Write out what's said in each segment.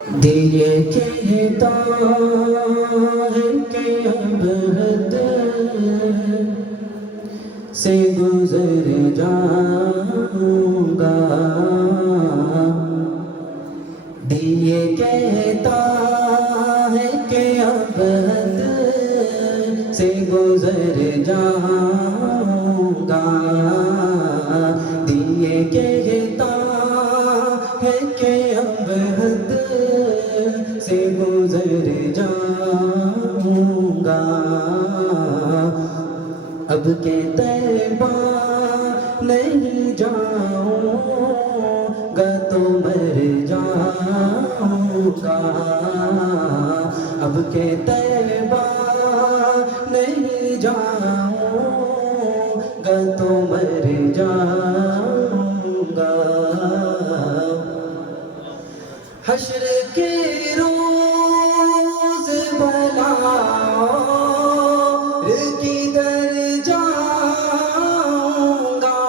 دیے کہتا ہے کہ اب حد سے گزر جاؤں گا، دیے کہتا ہے کہ اب حد سے گزر جاؤں گا، دیے کہتا ہے کہ اب حد سے گزر جاؤں گا، اب کہ طیبہ نہیں جاؤں گا تو مر جاؤں گا، اب کہ طیبہ نہیں جاؤں گا تو مر جاؤں گا، حشر کے روز بلا کدھر جاؤں گا،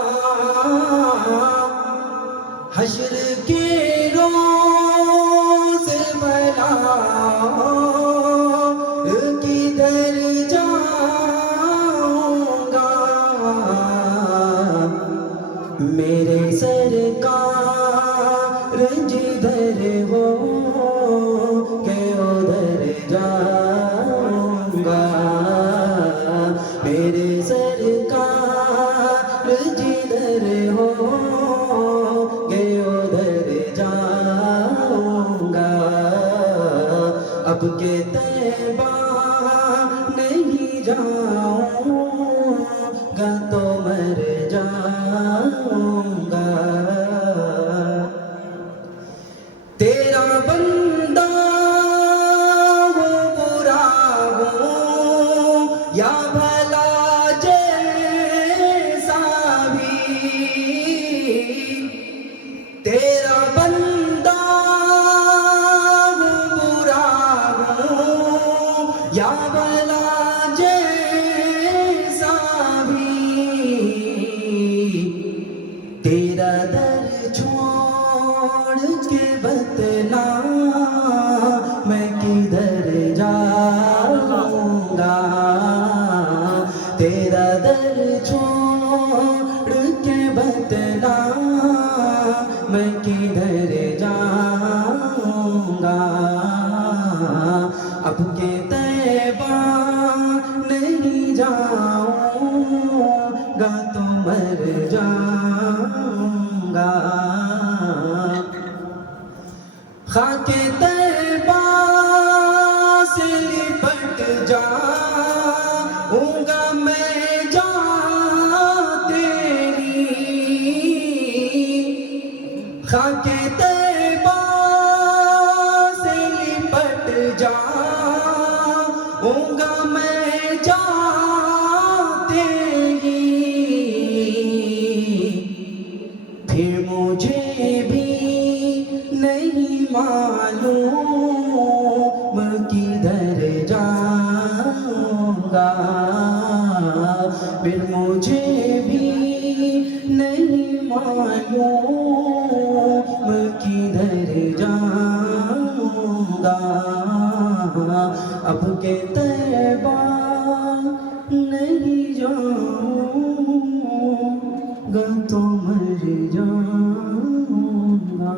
حشر کے روز بلا کدھر جاؤں گا، میرے سرکار جدھر ہو کہ ادھر جاؤں گا، میرے سرکار جدھر ہو کہ ادھر جاؤں گا، اب کہ طیبہ نہیں جاؤں گا تو مر جاؤں گا، تیرا بندہ ہوں برا ہوں یا بھلا جیسا بھی، تیرا بندہ ہوں برا ہوں یا بھلا جیسا بھی، تیرا در چھوڑ کے بتلا میں کدھر جاؤں گا، تیرا در چھوڑ کے بتلا میں کدھر جاؤں گا، اب کہ طیبہ نہیں جاؤں گا تو مر جاؤں گا، خاک طیبہ سے لپٹ جاؤں گا میں جان تیری، خاک طیبہ سے لپٹ جاؤں گا میں جان تیری، پھر مجھے بھی نہیں معلوم کدھر جاؤں گا، پھر مجھے بھی نہیں معلوم کدھر جاؤں گا، اب کہ طیبہ نہیں جاؤں گا تو مر جاؤں گا۔